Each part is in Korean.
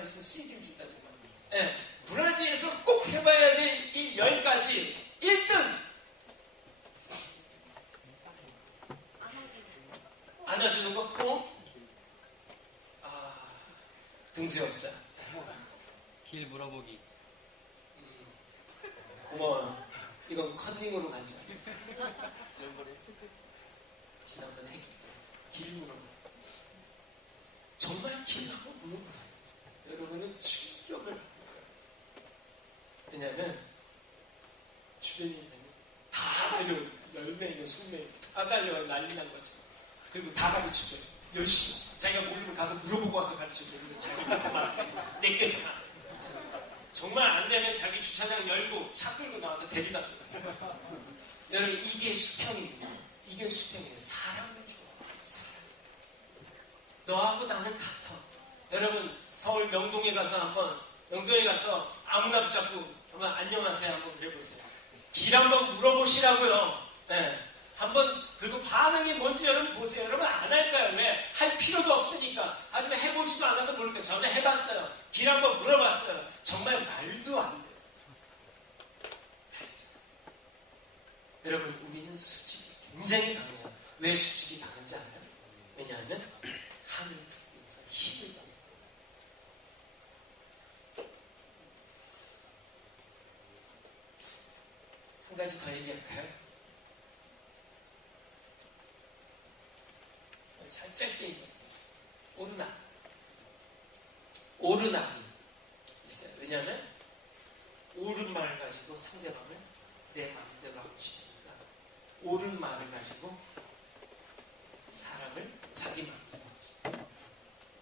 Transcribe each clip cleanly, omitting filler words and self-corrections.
사람 있으면 CD를 준다 정말. 예, 브라질에서 꼭 해봐야 될 이 10가지 1등 안아주는 거 꼭 등수에 없어요. 길 물어보기. 고마워요. 이건 컨닝으로 간줄 알겠어요. 지난번에 했기 때문에 길 물어보기. 정말 길 한번 물어보세요. 여러분은 충격을 받을 거예요. 왜냐하면 주변 인생이 다 달려오니까 10명이면 20명이면 다 달려와요. 난리 난 거죠. 그리고 다 가르쳐줘요. 열심히. 자기가 모르면 가서 물어보고 와서 가르쳐줘요. 그래서 자기 딱 내게 정말 안 되면 자기 주차장 열고 차 끌고 나와서 데리다 줘요. 여러분 이게 수평입니다. 이게 수평이에요. 사람을 좋아해요. 사람. 너하고 나는 같아. 여러분 서울 명동에 가서 한번 명동에 가서 아무나 붙잡고 한번 안녕하세요 한번 그래보세요. 길 한번 물어보시라고요. 네. 한번 그리고 반응이 뭔지 여러분 보세요. 여러분 안 할까요? 왜? 할 필요도 없으니까. 하지만 해보지도 않아서 모를까요? 저는 해봤어요. 길 한번 물어봤어요. 정말 말도 안 돼요. 여러분 우리는 수직이 굉장히 강해요. 왜 수직이 강한지 알아요? 왜냐하면 하늘 두께에서 힘을 받는 거예요. 한 가지 더 얘기할까요? 잘 짧게 얘기해요. 오르락이 있어요. 왜냐하면 옳은 말을 가지고 상대방을 내 마음대로 하고 싶으니까 옳은 말을 가지고 사람을 자기 마음대로 하고 싶어요.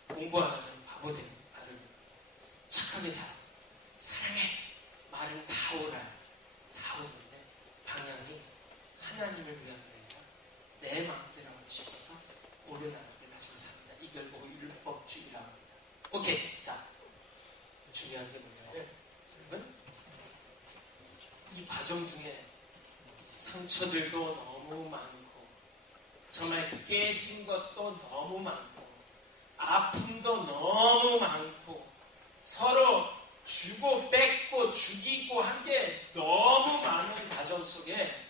공부 안 하면 바보 되고 나를 착하게 살아. 사랑해. 말은 다 옳아요. 다 옳은데 방향이 하나님을 위한 게 아니라 내 마음대로 하고 싶어서 옳은 하나님을 가지고 삽니다. 이걸 보고 율법주의라고 합니다. 오케이. 자, 중요한 게 뭐냐면 여러분 이 과정 중에 상처들도 너무 많고 정말 깨진 것도 너무 많고 아픔도 너무 많고 서로 주고 뺏고 죽이고 한 게 너무 많은 과정 속에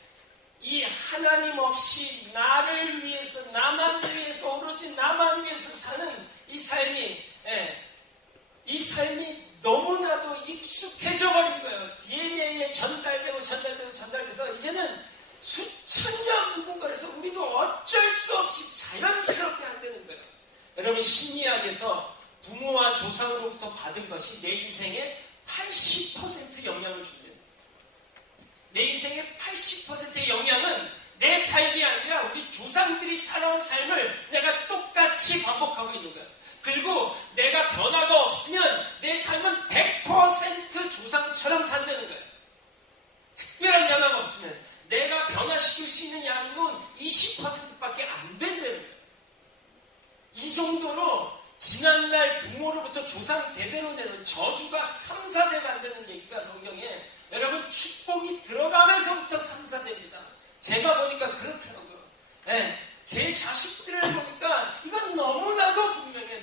이 하나님 없이 나를 위해서 나만 위해서 오로지 나만 위해서 사는 이 삶이 너무나도 익숙해져 버린 거예요. DNA에 전달돼서 이제는 수천 년 누군가에서 우리도 어쩔 수 없이 자연스럽게 안 되는 거예요. 여러분 심리학에서 부모와 조상으로부터 받은 것이 내 인생의 80% 영향을 준대요. 내 인생의 80%의 영향은 내 삶이 아니라 우리 조상들이 살아온 삶을 내가 똑같이 반복하고 있는 거예요. 그리고 내가 변화가 없으면 내 삶은 100% 조상처럼 산다는 거예요. 특별한 변화가 없으면 내가 변화시킬 수 있는 양은 20%밖에 안 된다는 거예요. 이 정도로 지난날 부모로부터 조상 대대로 내는 저주가 3, 4대가 안 되는 얘기가 성경에 여러분 축복이 들어가면서부터 3, 4대입니다. 제가 보니까 그렇더라고요. 제 자식들을 보니까 이건 너무나도 분명해.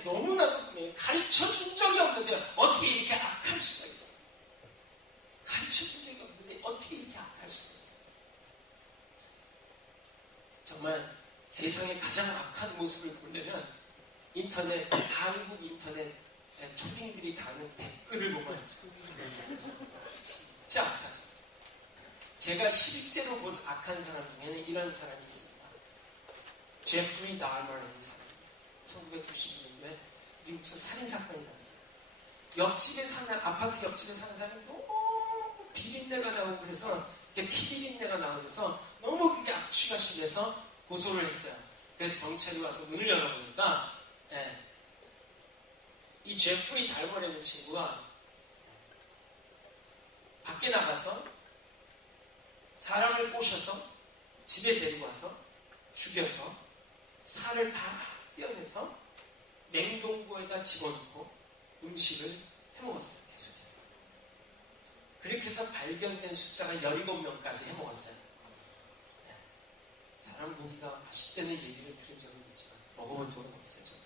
가르쳐준 적이 없는데 어떻게 이렇게 악할 수가 있어요? 가르쳐준 적이 없는데 어떻게 이렇게 악할 수가 있어요? 정말 세상의 가장 악한 모습을 보려면 한국 인터넷 초딩들이 다는 댓글을 보면 진짜 악하죠. 제가 실제로 본 악한 사람 중에는 이런 사람이 있습니다. 제프리 다머라는 사람. 1992년도에 미국에서 살인사건이 났어요. 아파트 옆집에 사는 사람이 너무 비린내가 나고 그래서 피비린내가 나고 그래서 너무 그게 악취가 심해서 고소를 했어요. 그래서 경찰이 와서 문을 열어보니까 이 제프리 달머라는 친구가 밖에 나가서 사람을 꼬셔서 집에 데리고 와서 죽여서 살을 다 떼어내서 냉동고에다 집어넣고 음식을 해먹었어요. 계속해서. 그렇게 해서 발견된 숫자가 17명까지 해먹었어요. 사람 고기가 맛있다는 얘기를 들은 적은 있지만 먹어본 적은 없어요. 저는.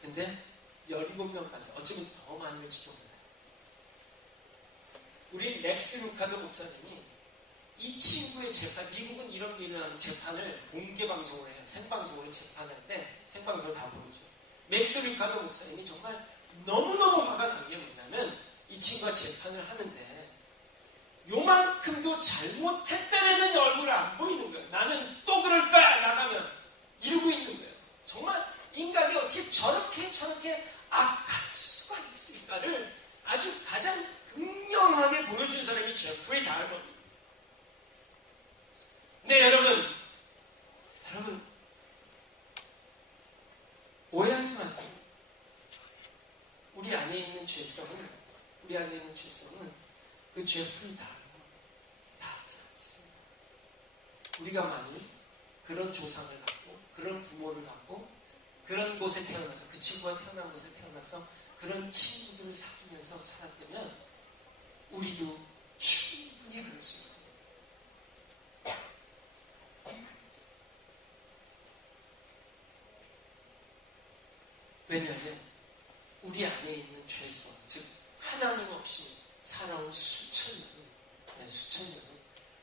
근데 17명까지, 어쩌면 더 많이 올지도 몰라요. 우리 렉스 루카드 목사님이 이 친구의 재판, 미국은 이런 게 일어나면 재판을 공개방송으로 해요. 생방송으로 재판할 때 생방송으로 다 보여줘요. 맥스 루카드 목사님이 정말 너무너무 화가 난 게 뭐냐면 이 친구가 재판을 하는데 요만큼도 잘못했다라는 얼굴을 안 보이는 거예요. 나는 또 그럴 거야 나가면 이러고 있는 거예요. 정말 인간이 어떻게 저렇게 악할 수가 있을까를 아주 가장 극명하게 보여준 사람이 제프리 달먼입니다. 네, 여러분 오해하지 마세요. 우리 안에 있는 죄성은 그 제프리 달먼 다 하지 않습니다. 우리가 만일 그런 조상을 갖고 그런 부모를 갖고 그런 곳에 태어나서 그 친구가 태어난 곳에 태어나서 그런 친구들을 사귀면서 살았다면 우리도 충분히 그럴 수 있어요. 왜냐하면 우리 안에 있는 죄성, 즉 하나님 없이 살아온 수천 년은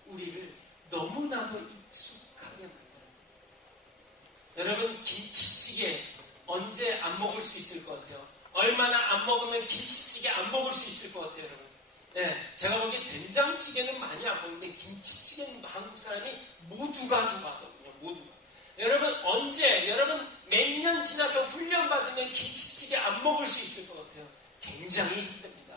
우리를 너무나도 익숙하게 만들어요. 여러분, 김치찌개 언제 안 먹을 수 있을 것 같아요? 얼마나 안 먹으면 김치찌개 안 먹을 수 있을 것 같아요, 여러분? 네, 제가 보기엔 된장찌개는 많이 안 먹는데 김치찌개는 한국 사람이 모두가 좋아하거든요. 모두가. 여러분 몇 년 지나서 훈련받으면 김치찌개 안 먹을 수 있을 것 같아요? 굉장히 힘듭니다.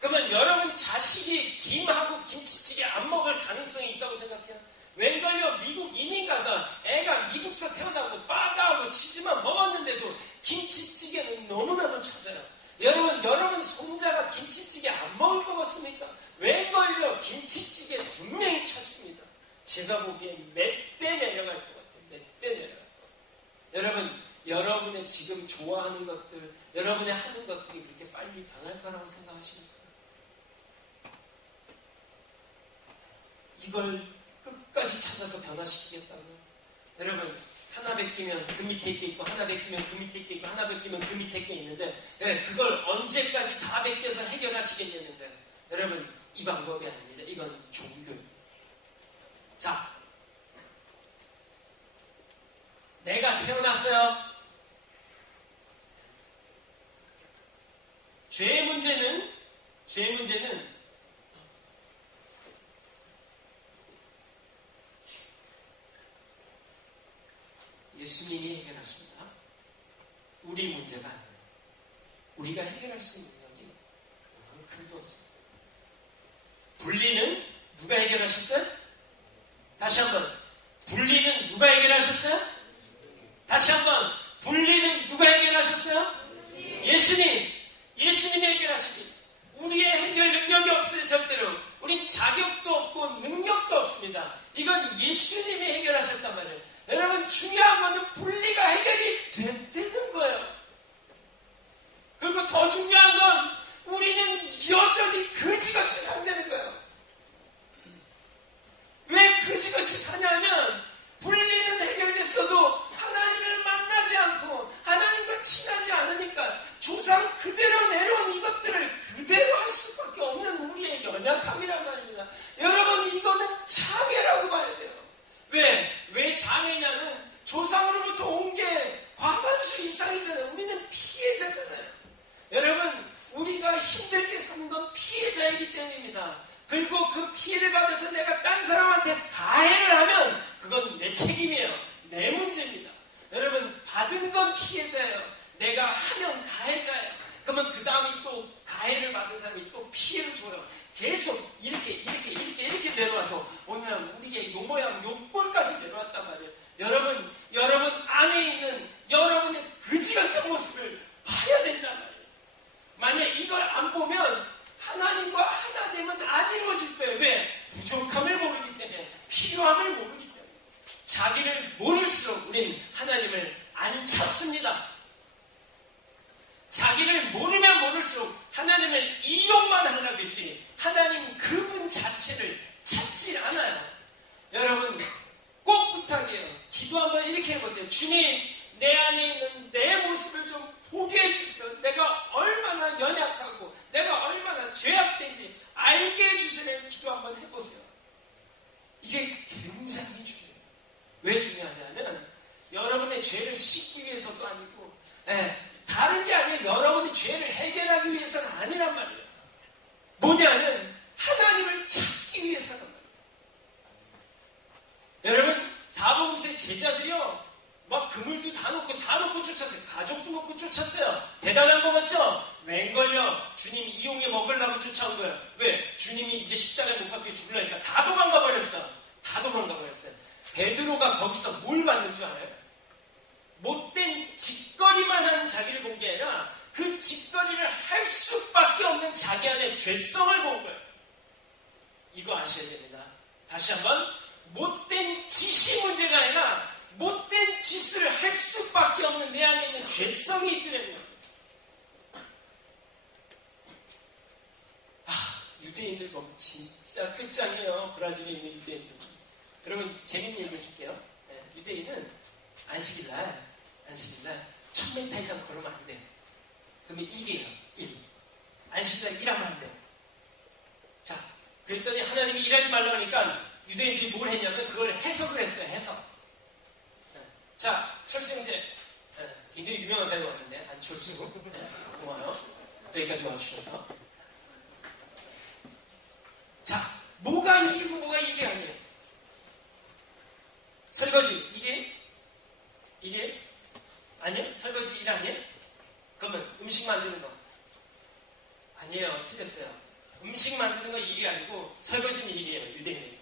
그러면 여러분 자식이 김하고 김치찌개 안 먹을 가능성이 있다고 생각해요? 웬걸요? 미국 이민 가서 애가 미국서 태어나고 바다하고 치즈만 먹었는데도 김치찌개는 너무나도 찾아요. 여러분 손자가 김치찌개 안 먹을 것 같습니까? 웬걸요? 김치찌개 분명히 찾습니다. 제가 보기엔 몇 대 내려갈 것 같아요. 몇 대 내려갈 것 같아요. 여러분의 지금 좋아하는 것들, 여러분의 하는 것들이 그렇게 빨리 변할 거라고 생각하십니까? 이걸 끝까지 찾아서 변화시키겠다고. 여러분, 하나 베끼면 그 밑에 게 있고, 하나 베끼면 그 밑에 게 있고, 하나 베끼면 그 밑에 게 있는데, 그걸 언제까지 다 베껴서 해결하시겠냐는데, 여러분, 이 방법이 아닙니다. 이건 종교입니다. 자, 내가 태어났어요. 죄의 문제는 예수님이 해결하십니다. 우리 문제가 아니에요. 우리가 해결할 수 있는 영이 그만큼도 없습니다. 분리는 누가 해결하셨어요? 다시 한번. 분리는 누가 해결하셨어요? 다시 한번. 분리는 누가 해결하셨어요? 예수님이 해결하십니다. 우리의 해결 능력이 없어요. 절대로. 우린 자격도 없고 능력도 없습니다. 이건 예수님이 해결하셨단 말이에요. 여러분, 중요한 것은 분리가 해결이 됐다는 거예요. 그리고 더 중요한 건 우리는 여전히 그지같이 산다는 거예요. 왜 그지같이 사냐면 분리는 해결됐어도 하나님을 만나지 않고 하나님과 친하지 않으니까 조상 그대로 내려온 이것들을 그대로 할 수밖에 없는 우리의 연약함이란 말입니다. 여러분, 이거는 장애라고 봐야 돼요. 왜 장애냐면 조상으로부터 온 게 과반수 이상이잖아요. 우리는 피해자잖아요. 여러분, 우리가 힘들게 사는 건 피해자이기 때문입니다. 그리고 그 피해를 받아서 내가 딴 사람한테 가해를 하면 그건 내 책임이에요. 내 문제입니다. 여러분, 받은 건 피해자예요. 내가 하면 가해자예요. 그러면 그 다음에 또 가해를 받은 사람이 또 피해를 줘요. 계속 이렇게 내려와서 오늘 우리의 요 모양 요 꼴까지 내려왔단 말이에요. 여러분 안에 있는 여러분의 그지 같은 모습을 봐야 된단 말이에요. 만약 이걸 안 보면 하나님과 하나 되면 안 이루어질 거예요. 왜? 부족함을 모르기 때문에, 필요함을 모르기 때문에. 자기를 모를수록 우린 하나님을 안 찾습니다. 자기를 모르면 모를수록 하나님을 이용만 하려고 했지 하나님 그분 자체를 찾지 않아요. 여러분, 꼭 부탁해요. 기도 한번 이렇게 해보세요. 주님, 내 안에 있는 내 모습을 좀 보게 해주세요. 내가 알게 해주세요. 기도 한번 해보세요. 이게 굉장히 중요해요. 왜 중요하냐면 여러분의 죄를 씻기 위해서도 아니고 다른 게 아니에요. 여러분의 죄를 해결하기 위해서는 아니란 말이에요. 뭐냐면 하나님을 찾기 위해서란 말이에요. 여러분 사복음서의 제자들이요 막 그물도 다 놓고 쫓았어요. 가족도 놓고 쫓았어요. 대단한 거 같죠? 맹걸려 주님 이용해 먹으려고 쫓아온 거예요. 왜? 주님이 이제 십자가에 못 박혀 죽으려니까 다 도망가 버렸어. 베드로가 거기서 뭘 받는 줄 알아요? 못된 짓거리만 하는 자기를 본 게 아니라 그 짓거리를 할 수밖에 없는 자기 안의 죄성을 본 거예요. 이거 아셔야 됩니다. 다시 한번 못된 짓이 문제가 아니라 못된 짓을 할 수밖에 없는 내 안에 있는 죄성이 있더라는 거예요. 유대인들 보면 진짜 끝장이에요. 브라질에 있는 유대인들. 여러분 재밌는 얘기 해줄게요. 유대인은 안식일날 1000m 이상 걸으면 안 돼요. 그러면 1이에요. 1. 안식일날 일하면 안 돼요. 자, 그랬더니 하나님이 일하지 말라고 하니까 유대인들이 뭘 했냐면 그걸 해석을 했어요. 해석. 자, 철수 형제 굉장히 유명한 사람이 왔는데 안철수 고마워요. 여기까지 와주셔서 자, 뭐가 일이고 뭐가 일이 아니에요. 설거지 이게 아니에요? 설거지 일 아니에요? 그러면 음식 만드는 거 아니에요. 틀렸어요. 음식 만드는 건 일이 아니고 설거지는 일이에요. 유대인이.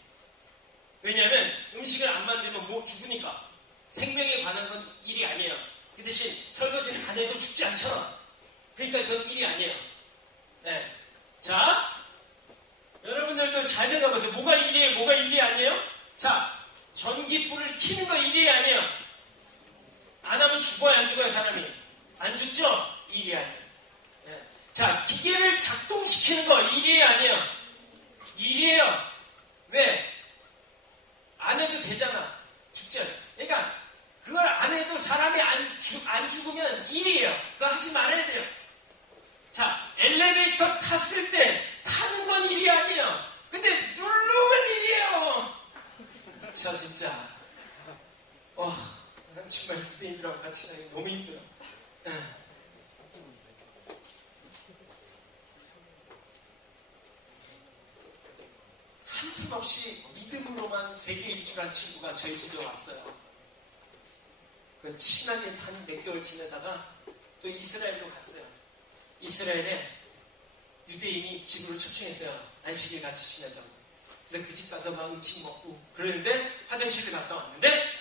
왜냐하면 음식을 안 만들면 뭐 죽으니까. 생명에 관한 건 일이 아니에요. 그 대신 설거지는 안 해도 죽지 않잖아. 그러니까 그건 일이 아니에요. 네. 자, 여러분들도 잘 생각해보세요. 뭐가 일이에요? 뭐가 일이 아니에요? 자, 전기불을 켜는 거 일이 아니에요. 안 하면 죽어요? 안 죽어요? 사람이? 안 죽죠? 일이 아니에요. 네. 자, 기계를 작동시키는 거 일이 아니에요. 일이에요. 왜? 안 해도 되잖아. 죽지 않아요. 그러니까 그걸 안 해도 사람이 안 죽으면 일이에요. 그거 하지 말아야 돼요. 자, 엘리베이터 탔을 때 타는 건 일이 아니에요. 근데 누르면 일이에요. 저 진짜 난 정말 유대인들하고 같이 살기 너무 힘들어. 한 푼 없이 믿음으로만 세계 일주한 친구가 저희 집에 왔어요. 그 친하게 한 몇 개월 지내다가 또 이스라엘로 갔어요. 이스라엘에 유대인이 집으로 초청했어요. 안식일 같이 지내자고. 그래서 그 집 가서 막 음식 먹고 그러는데 화장실을 갔다 왔는데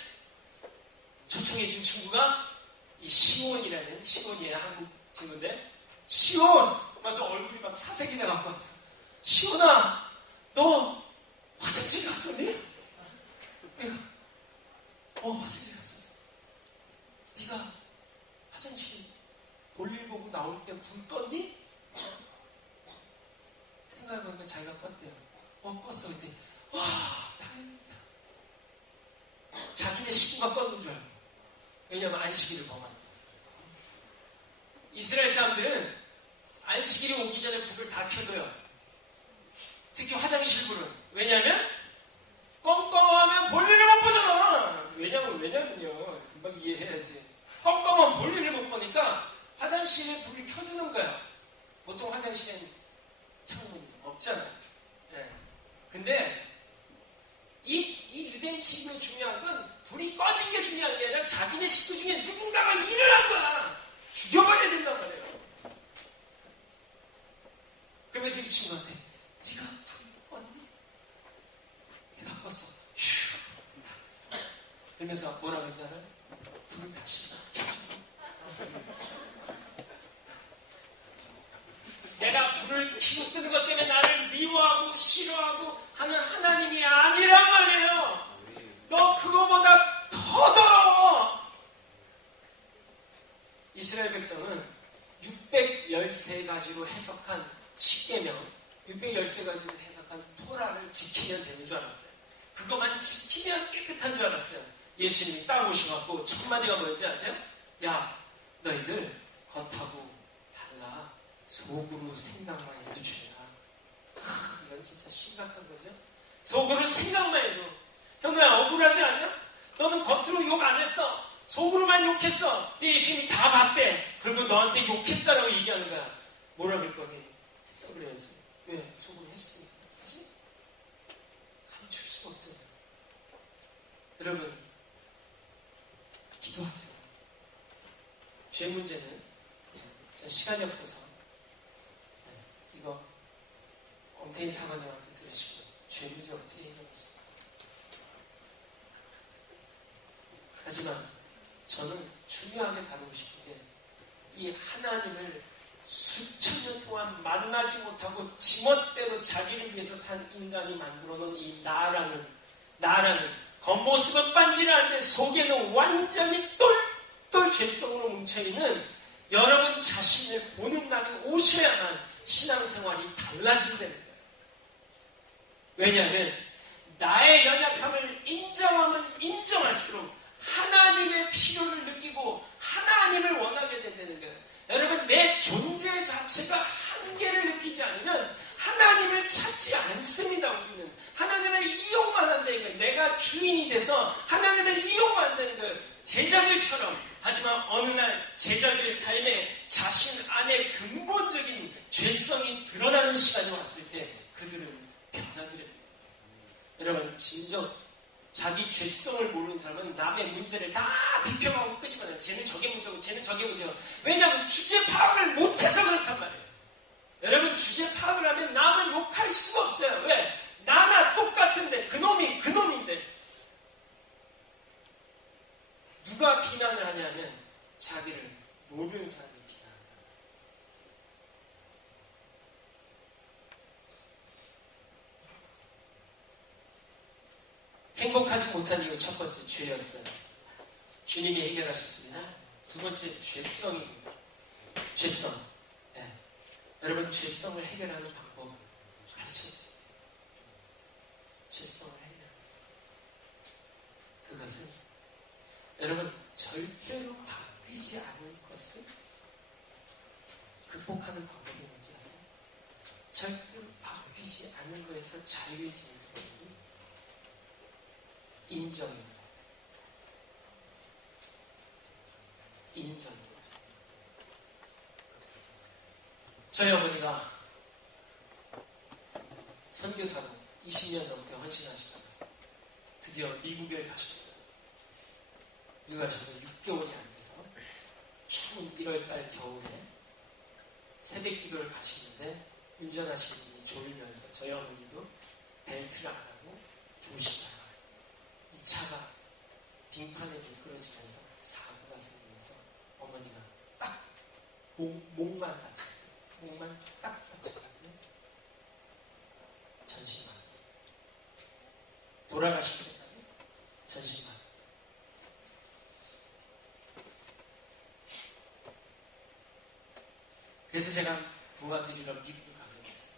초청해준 친구가 이 시온이에요. 한국 친구인데 시온! 그래서 얼굴이 막 사색이 나갖고 왔어. 시온아, 너 화장실 갔었니? 내가 화장실 갔었어. 네가 화장실 볼일 보고 나올 때 불 껐니? 생각해보니까 자기가 껐대요. 껐어. 그때 다행이다. 자기네 식구가 껐는 줄 알고. 왜냐하면 안식일을 범한. 이스라엘 사람들은 안식일이 오기 전에 불을 다 켜둬요. 특히 화장실 불은. 왜냐하면 껌껌하면 볼일을 못 보잖아. 왜냐면요. 금방 이해해야지. 껌껌하면 볼일을 못 보니까 화장실에 불을 켜두는 거야. 보통 화장실엔 창문이 없잖아요. 네. 근데 이 유대인 친구의 중요한 건 불이 꺼진 게 중요한 게 아니라 자기네 식구 중에 누군가가 일을 한 거야. 죽여버려야 된단 말이에요. 그러면서 이 친구한테 네가 불 껐니? 내가 껐어. 휴. 그러면서 뭐라 그러지 않아요? 불을 다시 켜줘. 내가 불을 켜고 끄는 것 때문에 나를 미워하고 싫어하고 하는 하나님이 아니란 말이에요. 너 그거보다 더 더러워. 이스라엘 백성은 613가지로 해석한 십계명, 613가지로 해석한 토라를 지키면 되는 줄 알았어요. 그것만 지키면 깨끗한 줄 알았어요. 예수님이 딱 오셔갖고 첫 마디가 뭐였지 아세요? 야, 너희들 겉하고 달라 속으로 생각만 해도 죄다. 이건 진짜 심각한 거죠. 속으로 생각만 해도 현우야 억울하지 않냐? 너는 겉으로 욕 안 했어. 속으로만 욕했어. 네 예수님이 다 봤대. 그리고 너한테 욕했다라고 얘기하는 거야. 뭐라 그럴 거니? 했다 그래야지. 왜? 속으로 했으니까. 그치? 감출 수가 없잖아요. 여러분, 기도하세요. 죄 문제는 저 시간이 없어서 이거 엉태인 사모님한테 들으시고 죄 문제 어떻게 해결하시겠어요? 하지만 저는 중요하게 다루고 싶은 게 이 하나님을 수천 년 동안 만나지 못하고 지멋대로 자기를 위해서 산 인간이 만들어 놓은 이 나라는 겉모습은 반질하는데 속에는 완전히 똘똘 죄성으로 뭉쳐있는 여러분 자신을 보는 날이 오셔야만 신앙생활이 달라진다는 거예요. 왜냐하면 나의 연약함을 인정하면 인정할수록 하나님의 필요를 느끼고 하나님을 원하게 된다는 거예요. 여러분, 내 존재 자체가 한계를 느끼지 않으면 하나님을 찾지 않습니다. 우리는 하나님을 이용만 한다는 거예요. 내가 주인이 돼서 하나님을 이용만 한다는 거예요. 제자들처럼. 하지만 어느 날 제자들의 삶에 자신 안에 근본적인 죄성이 드러나는 시간이 왔을 때 그들은 변화들을. 여러분, 진정 자기 죄성을 모르는 사람은 남의 문제를 다 비평하고 끄집어내요. 쟤는 저게 문제고 쟤는 저게 문제고. 왜냐하면 주제 파악을 못해서 그렇단 말이에요. 여러분, 주제 파악을 하면 남을 욕할 수가 없어요. 왜? 나나 똑같은데 그놈이 그놈인데. 누가 비난을 하냐면 자기를 모르는 사람이 비난한다. 행복하지 못한 이유 첫 번째 죄였어요. 주님이 해결하셨습니다. 두 번째 죄성입니다. 죄성. 네. 여러분, 죄성을 해결하는 방법 가르쳐줘요. 죄성을 해결. 그것은 여러분 절대로 바뀌지 않을 것을 극복하는 방법이 뭔지 아세요? 절대로 바뀌지 않는 것에서 자유해지는 방법이 인정입니다. 인정입니다. 저희 어머니가 선교사로 20년 넘게 헌신하시다가 드디어 미국에 가셨어요. 미국 가셔서 6개월이 안 돼서 추운 1월달 겨울에 새벽 기도를 가시는데 운전하시는 분이 졸면서 저희 어머니도 벨트를 안 하고 조시다가 이 차가 빙판에 미끄러지면서 사고가 생기면서 어머니가 딱 목만 다쳤어요. 목만 딱 다쳐가지고 전신만 돌아가실 때까지 전신만. 그래서 제가 도와드리러 미국을 가게 됐어요.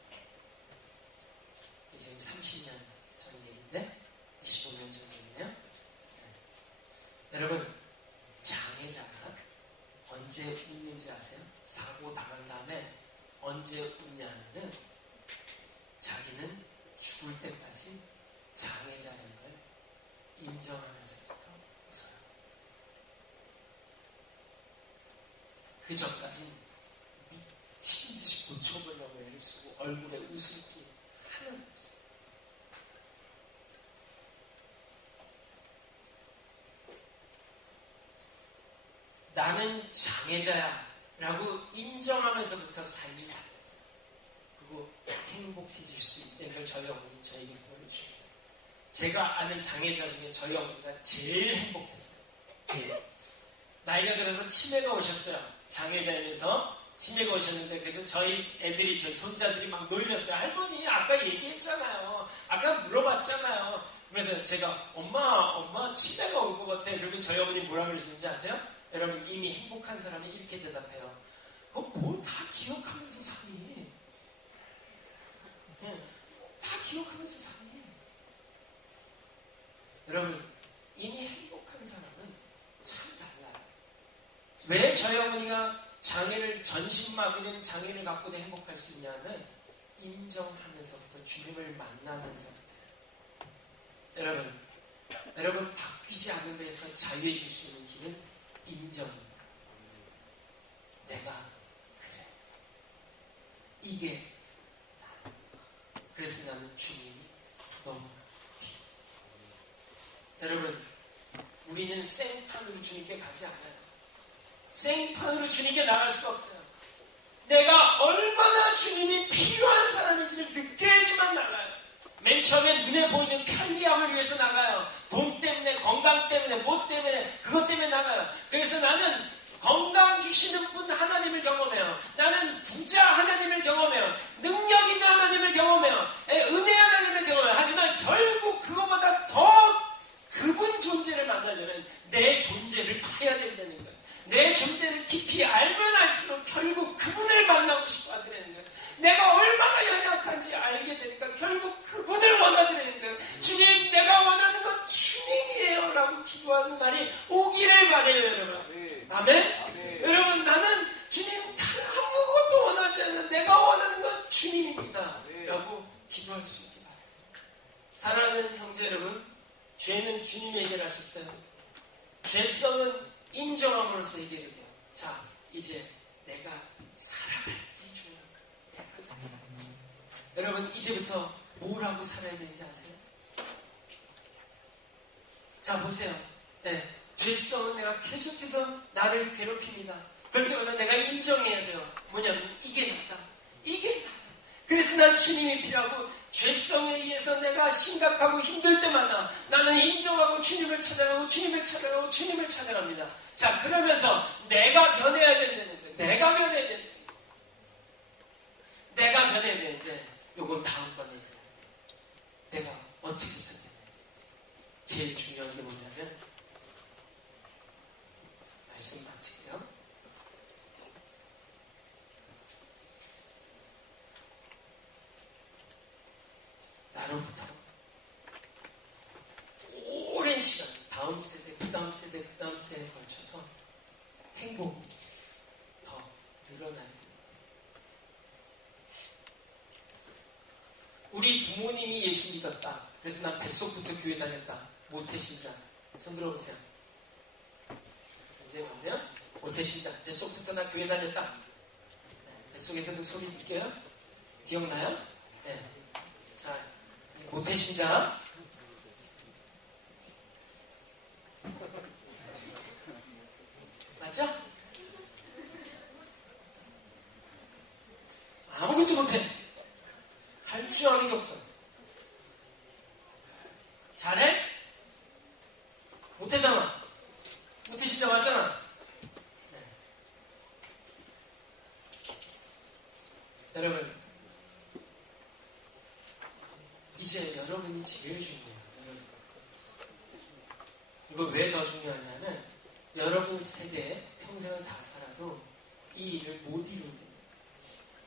지금 30년 전 일인데 25년 전 일이네요. 여러분, 장애자가 언제 웃는지 아세요? 사고 당한 다음에 언제 웃냐면은 자기는 죽을 때까지 장애자라는 걸 인정하면서부터 웃어요. 그 전까지는 미친 듯이 고쳐보려고 애를 쓰고 얼굴에 웃음기 하나도 없어요. 나는 장애자야 라고 인정하면서부터 삶이 달라져요. 그리고 행복해질 수 있다는 걸 저희 어머니 저에게 보여주셨어요. 제가 아는 장애자 중에 저희 어머니가 제일 행복했어요. 나이가 들어서 치매가 오셨어요. 장애자이면서 치매가 오셨는데, 그래서 저희 애들이, 저희 손자들이 막 놀렸어요. 할머니 아까 얘기했잖아요. 아까 물어봤잖아요. 그래서 제가 엄마 치매가 올 것 같아. 그러면 저희 어머니 뭐라 그러시는지 아세요? 여러분, 이미 행복한 사람이 이렇게 대답해요. 뭘 다 기억하면서 사니? 다 기억하면서 사니? 여러분, 이미 행복한 사람은 참 달라요. 왜 저희 어머니가 장애를, 전신마비된 장애를 갖고도 행복할 수 있냐면 인정하면서부터, 주님을 만나면서부터. 여러분 바뀌지 않음에서 자유해질 수 있는 길은 인정입니다. 내가 그래. 이게 나. 그래서 나는 주님이 너무 필요해. 여러분, 우리는 생판으로 주님께 가지 않아요. 생판으로 주님께 나갈 수가 없어요. 내가 얼마나 주님이 필요한 사람인지를 느껴야지만 나가요. 맨 처음에 눈에 보이는 편리함을 위해서 나가요. 돈 때문에, 건강 때문에, 뭐 때문에, 그것 때문에 나가요. 그래서 나는 건강 주시는 분 하나님을 경험해요. 나는 부자 하나님을 경험해요. 능력 있는 하나님을 경험해요. 은혜 하나님을 경험해요. 하지만 결국 그것보다 더 그분 존재를 만나려면 내 존재를 봐야 된다는 거예요. 내 존재를 깊이 알면 알수록 결국 그분을 만나고 싶어 하더라는 거예요. 내가 얼마나 연약한지 알게 되니까 결국 그분을 원하더라는 거예요. 주님, 내가 원하는 건 주님이에요 라고 기도하는 날이 오기를 바래요, 여러분. 아멘? 여러분, 나는 주님 아무것도 원하지 않아요. 내가 원하는 건 주님입니다 라고 기도할 수 있게 바래요. 사랑하는 형제 여러분, 죄는 주님이 해결하셨어요. 죄성은 인정함으로써 해결이 돼요. 자, 이제 내가 살아갈 이 중요한 거예요. 여러분, 이제부터 뭘 하고 살아야 되는지 아세요? 자, 보세요. 네, 죄성은 내가 계속해서 나를 괴롭힙니다. 그럴 때마다 내가 인정해야 돼요. 뭐냐면 이게 나다. 이게 나다. 그래서 난 주님이 필요하고, 죄성에 의해서 내가 심각하고 힘들 때마다 나는 인정하고 주님을 찾아가고 주님을 찾아가고 주님을 찾아갑니다. 자, 그러면서 내가 변해야 된다는 거예요. 내가 변해야 된다. 내가 변해야 되는데 요건 다음번에 내가 어떻게 살아야 되는지. 제일 중요한 게 뭐냐면 말씀 마치고요. 나로부터 오랜 시간, 다음 세대, 그 다음 세대, 그 다음 세대에 걸쳐서 행복이 더 늘어나야 됩니다. 우리 부모님이 예수 믿었다. 그래서 난 뱃속부터 교회 다녔다. 모태신자. 손 들어보세요. 이제 보면 모태신자. 뱃속부터 나 교회 다녔다. 네, 뱃속에서 그 소리 듣게요? 기억나요? 네. 자, 모태신자. 맞죠? 아무것도 못해. 할 줄 아는 게 없어. 잘해? 못하잖아. 모태신자 맞잖아. 네. 여러분, 이제 여러분이 제일 중요해요. 이거 왜 더 중요하냐면, 여러분 세대에 평생을 다 살아도 이 일을 못 이루는 거예요.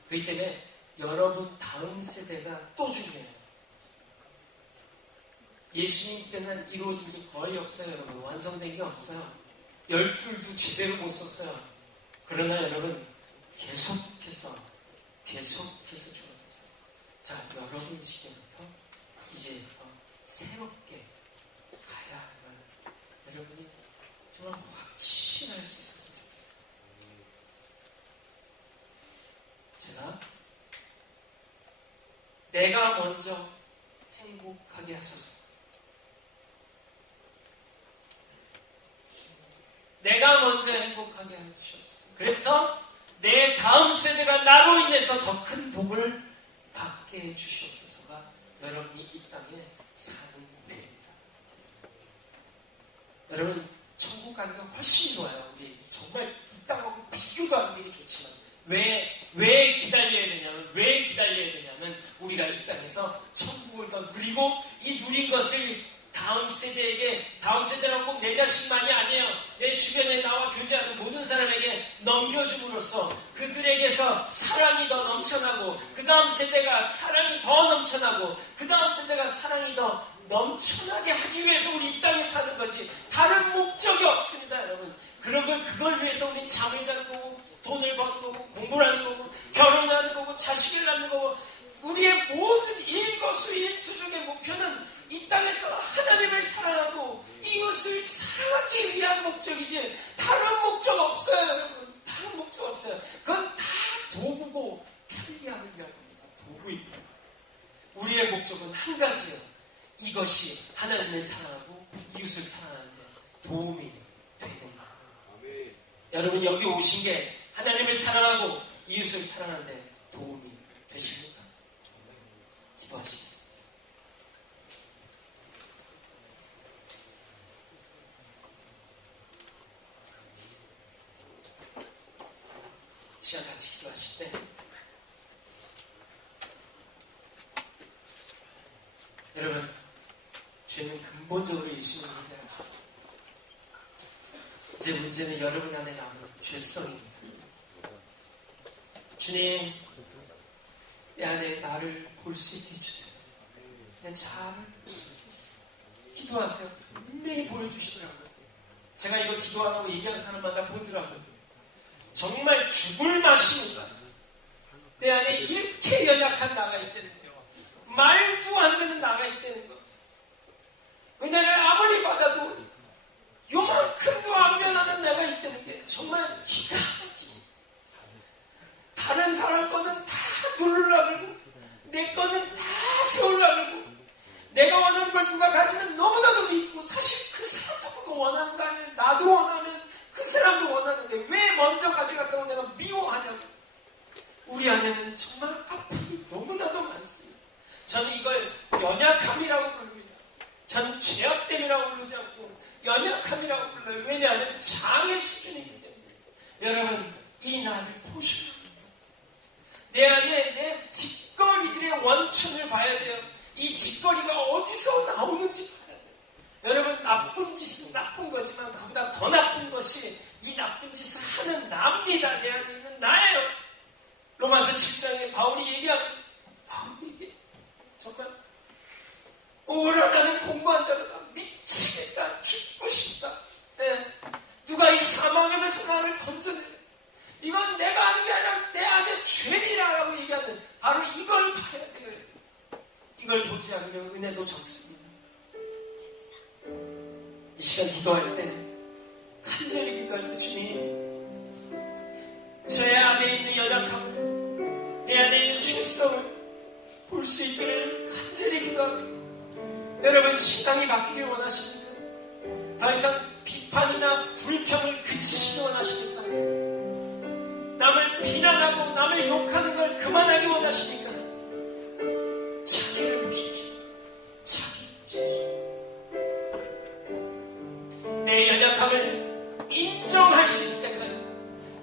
그렇기 때문에 여러분 다음 세대가 또 중요해요. 예수님 때는 이루어진 게 거의 없어요, 여러분. 완성된 게 없어요. 12도 제대로 못 썼어요. 그러나 여러분, 계속해서 주어졌어요. 자, 여러분 시대부터 이제부터 새롭게 가야 하는 여러분이 정말 확신할 수 있었으면 좋겠어요. 제가 내가 먼저 행복하게 하소서. 내가 먼저 행복하게 하시옵소서. 그래서 내 다음 세대가 나로 인해서 더 큰 복을 받게 해주시옵소서가 여러분이 이 땅에 사는 목표입니다. 여러분, 천국 가기가 훨씬 좋아요. 우리 정말 이 땅하고 비교도 안 되게 좋지만 왜 기다려야 되냐면 우리가 이 땅에서 천국을 더 누리고, 이 누린 것을 다음 세대라고 꼭 내 자식만이 아니에요. 내 주변에 나와 교제하는 모든 사람에게 넘겨줌으로써 그들에게서 사랑이 더 넘쳐나고, 그 다음 세대가 사랑이 더 넘쳐나고, 그 다음 세대가 사랑이 더 넘쳐나게 하기 위해서 우리 이 땅에 사는 거지 다른 목적이 없습니다, 여러분. 그걸 위해서 우리 잠을 자는 거고, 돈을 버는 거고, 공부를 하는 거고, 결혼하는 거고, 자식을 낳는 거고, 우리의 모든 일거수일투족의 목표는 이 땅에서 하나님을 사랑하고 이웃을 사랑하기 위한 목적이지 다른 목적 없어요, 여러분. 다른 목적 없어요. 그건 다 도구고 편리함을 위한 겁니다. 도구입니다. 우리의 목적은 한 가지예요. 이것이 하나님을 사랑하고 이웃을 사랑하는 데 도움이 되는 거예요. 여러분, 여기 오신 게 하나님을 사랑하고 이웃을 사랑하는 데 도움이 되십니까? 기도하시겠습니다. 시간 같이 기도하실 때 여러분, 죄는 근본적으로 예수님을 해결하셨습니다. 이제 문제는 여러분 안에 남은 죄성입니다. 주님, 내 안에 나를 볼 수 있게 해주세요. 내 자아를 볼 수 있게 해주세요. 기도하세요. 분명히 보여주시더라고요. 제가 이거 기도 안 하고 얘기하는 사람마다 보더라고요. 정말 죽을 맛입니다. 내 안에 이렇게 연약한 나가 있다는 거. 말도 안 되는 나가 있다는 거. 은혜를 아무리 받아도 요만큼도 안 변하는 내가 있다는 게 정말 기가 막힙니다. 다른 사람 거는 다 누르려고 그러고 내 거는 다 세우려고 그러고 내가 원하는 걸 누가 가지면 너무나도 믿고 사실 그 사람도 그거 원하는 거 아니에요. 나도 원하면 그 사람도 원하는데 왜 먼저 가져갔다고 내가 미워하냐고. 우리 안에는 정말 아픔이 너무나도 많습니다. 저는 이걸 연약함이라고 부릅니다. 전 죄악됨이라고 부르지 않고 연약함이라고 불러요. 왜냐하면 장애 수준이기 때문에. 여러분, 이 나를 보시면 내 안에 내 짓거리들의 원천을 봐야 돼요. 이 짓거리가 어디서 나오는지 봐야 돼요. 여러분, 나쁜 짓은 나쁜 거지만 그보다 더 나쁜 것이 이 나쁜 짓을 하는 나입니다. 내 안에 있는 나예요. 로마서 7장에 바울이 얘기하면 바울이 정말 오라 나는 공고한 자로다. 미치겠다. 죽고 싶다. 네. 누가 이 사망에서 나를 건져내. 이건 내가 하는 게 아니라 내 안에 죄니라라고 얘기하는 바로 이걸 봐야 돼요. 이걸 보지 않으면 은혜도 적습니다. 이 시간 기도할 때 간절히 기도할 때 주님, 저의 안에 있는 연약함, 내 안에 있는 죄성을 볼 수 있기를 간절히 기도합니다. 여러분, 신앙이 바뀌길 원하십니까? 더 이상 비판이나 불평을 그치시기 원하십니까? 남을 비난하고 남을 욕하는 걸 그만하기 원하십니까? 자기를 보십시오. 자기를 보십시오. 내 연약함을 인정할 수 있을 때까지,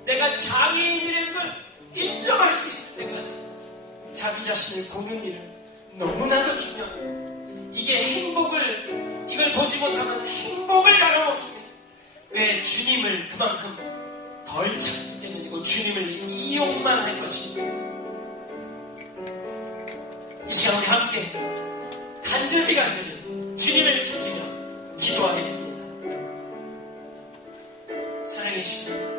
내가 장애인이라는 걸 인정할 수 있을 때까지 자기 자신을 보는 일은 너무나도 중요합니다. 이게 이걸 보지 못하면 행복을 나눠먹습니다. 왜? 주님을 그만큼 덜 찾기 때문이고 주님을 이용만 할 것입니다. 이 시간 우리 함께 간절히 주님을 찾으며 기도하겠습니다. 사랑해 주시옵소서.